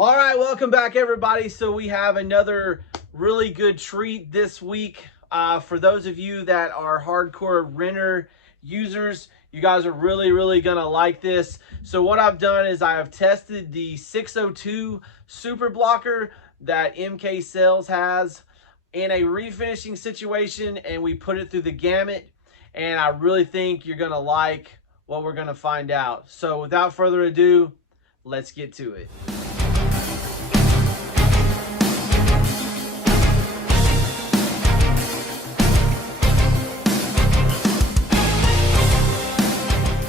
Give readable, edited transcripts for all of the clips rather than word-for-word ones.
All right, welcome back, everybody. So we have another really good treat this week. For those of you that are hardcore Renner users, you guys are really gonna like this. So what I've done is I have tested the 602 super blocker that MK Sales has in a refinishing situation, and we put it through the gamut, and I really think you're gonna like what we're gonna find out. So without further ado, let's get to it.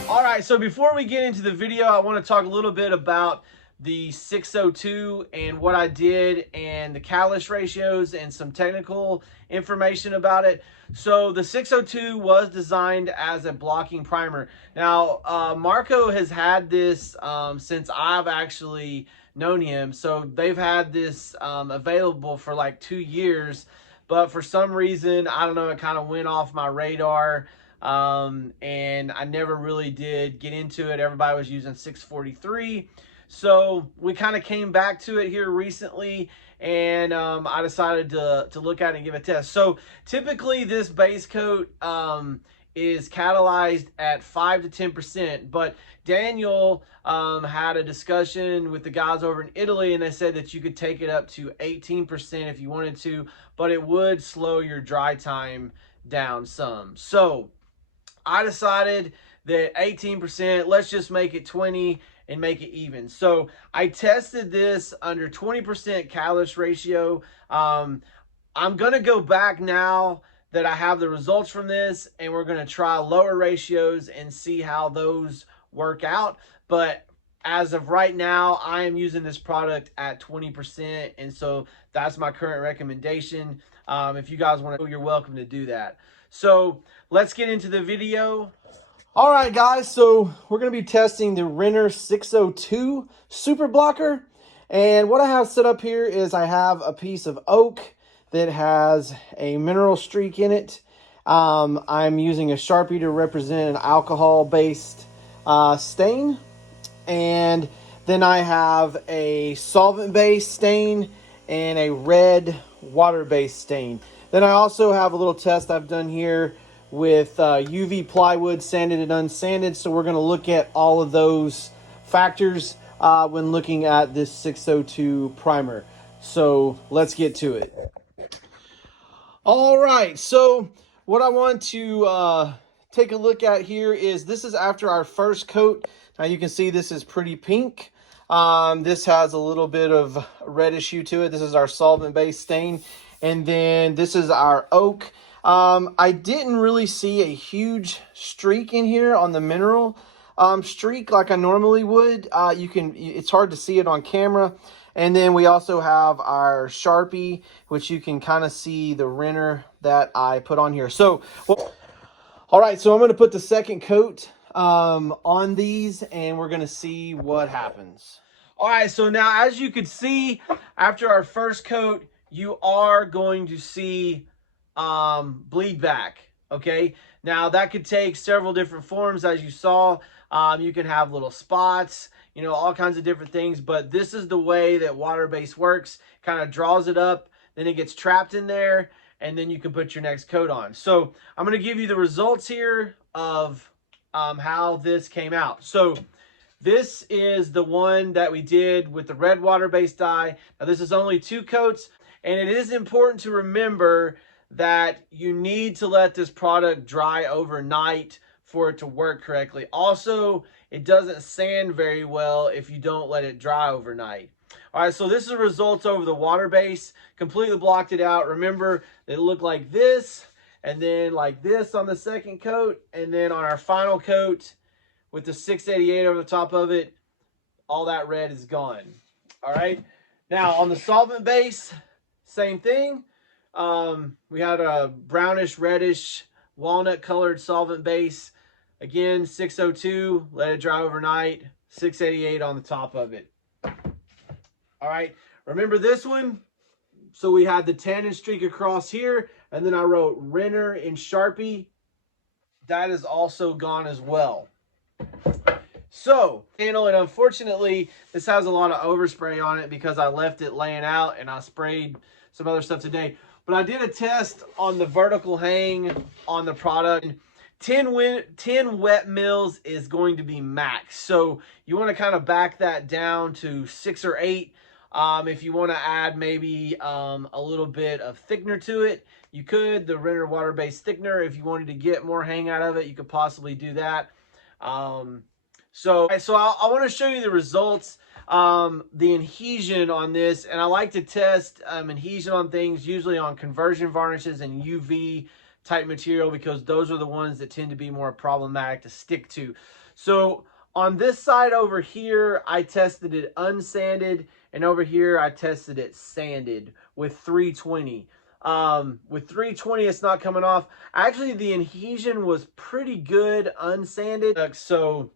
Alright, so before we get into the video, I want to talk a little bit about the 602 and what I did and the catalyst ratios and some technical information about it. So the 602 was designed as a blocking primer. Now, Marco has had this since I've actually known him. So they've had this available for like 2 years, but for some reason, I don't know, it kind of went off my radar. And I never really did get into it. Everybody was using 643. So we kind of came back to it here recently, and I decided to look at it and give it a test. So typically this base coat is catalyzed at 5 to 10%, but Daniel had a discussion with the guys over in Italy, and they said that you could take it up to 18% if you wanted to, but it would slow your dry time down some. So I decided that 18%, let's just make it 20 and make it even. So I tested this under 20% catalyst ratio. I'm going to go back now that I have the results from this, and we're going to try lower ratios and see how those work out. But as of right now, I am using this product at 20%, and so that's my current recommendation. If you guys want to, you're welcome to do that. So let's get into the video. All right, guys, so we're going to be testing the Renner 602 Super Blocker. And what I have set up here is I have a piece of oak that has a mineral streak in it. I'm using a Sharpie to represent an alcohol-based stain. And then I have a solvent-based stain and a red water-based stain. Then I also have a little test I've done here with UV plywood, sanded and unsanded. So we're going to look at all of those factors when looking at this 602 primer. So let's get to it. All right, so what I want to take a look at here is this is after our first coat. Now you can see this is pretty pink. This has a little bit of reddish hue to it. This is our solvent-based stain. And then this is our oak. I didn't really see a huge streak in here on the mineral streak like I normally would. It's hard to see it on camera. And then we also have our Sharpie, which you can kind of see the Renner that I put on here. So, all right, so I'm going to put the second coat on these, and we're going to see what happens. All right, so now as you can see, after our first coat, you are going to see bleed back, okay? Now, that could take several different forms, as you saw. You can have little spots, you know, all kinds of different things, but this is the way that water-based works. Kind of draws it up, then it gets trapped in there, and then you can put your next coat on. So I'm going to give you the results here of how this came out. So this is the one that we did with the red water-based dye. Now, this is only 2 coats. And it is important to remember that you need to let this product dry overnight for it to work correctly. Also, it doesn't sand very well if you don't let it dry overnight. All right, so this is the results over the water base. Completely blocked it out. Remember, it looked like this, and then like this on the second coat, and then on our final coat with the 688 over the top of it, all that red is gone. All right, now on the solvent base, same thing. We had a brownish, reddish, walnut colored solvent base. Again, 602, let it dry overnight. 688 on the top of it. All right, remember this one? So we had the tannin streak across here, and then I wrote Renner in Sharpie. That is also gone as well. So, and unfortunately, this has a lot of overspray on it because I left it laying out and I sprayed some other stuff today. But I did a test on the vertical hang on the product. 10 wet mils is going to be max. So you want to kind of back that down to 6 or 8. If you want to add maybe a little bit of thickener to it, you could. The Renner water-based thickener, if you wanted to get more hang out of it, you could possibly do that. So I want to show you the results, the adhesion on this, and I like to test adhesion on things, usually on conversion varnishes and UV type material, because those are the ones that tend to be more problematic to stick to. So on this side over here, I tested it unsanded, and over here I tested it sanded with 320. With 320, it's not coming off. Actually, the adhesion was pretty good unsanded, so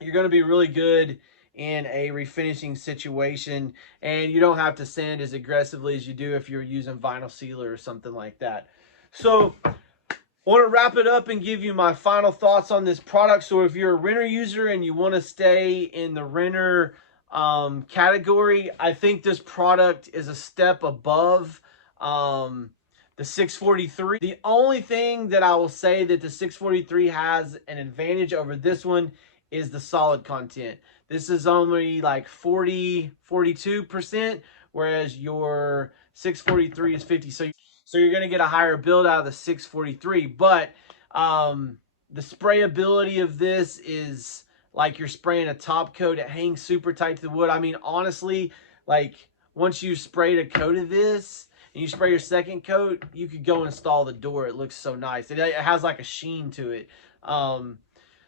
you're going to be really good in a refinishing situation, and you don't have to sand as aggressively as you do if you're using vinyl sealer or something like that. So I want to wrap it up and give you my final thoughts on this product. So if you're a Renner user and you want to stay in the Renner category, I think this product is a step above the 643. The only thing that I will say that the 643 has an advantage over this one is the solid content. This is only like 42%, whereas your 643 is 50. So you're going to get a higher build out of the 643. But the sprayability of this is like you're spraying a top coat. It hangs super tight to the wood. I mean, honestly, like once you sprayed a coat of this and you spray your second coat, you could go install the door. It looks so nice. It has like a sheen to it.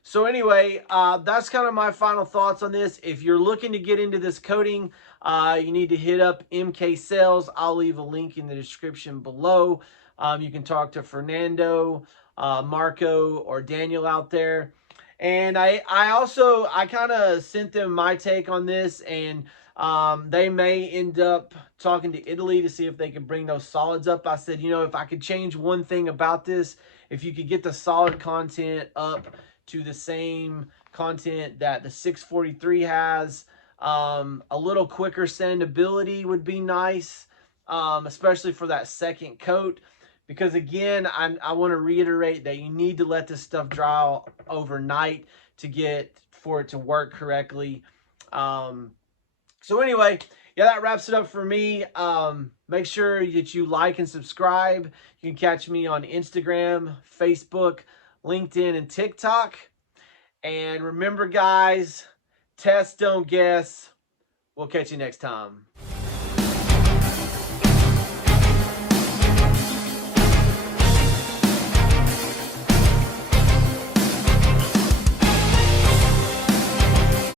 So anyway, that's kind of my final thoughts on this. If you're looking to get into this coating, you need to hit up MK Sales. I'll leave a link in the description below. You can talk to Fernando, Marco, or Daniel out there. And I kind of sent them my take on this, and they may end up talking to Italy to see if they could bring those solids up. I said, you know, if I could change one thing about this, if you could get the solid content up to the same content that the 643 has, a little quicker sandability would be nice, especially for that second coat. Because again, I want to reiterate that you need to let this stuff dry overnight for it to work correctly. So anyway, yeah, that wraps it up for me. Make sure that you like and subscribe. You can catch me on Instagram, Facebook, LinkedIn, and TikTok. And remember, guys, test, don't guess. We'll catch you next time.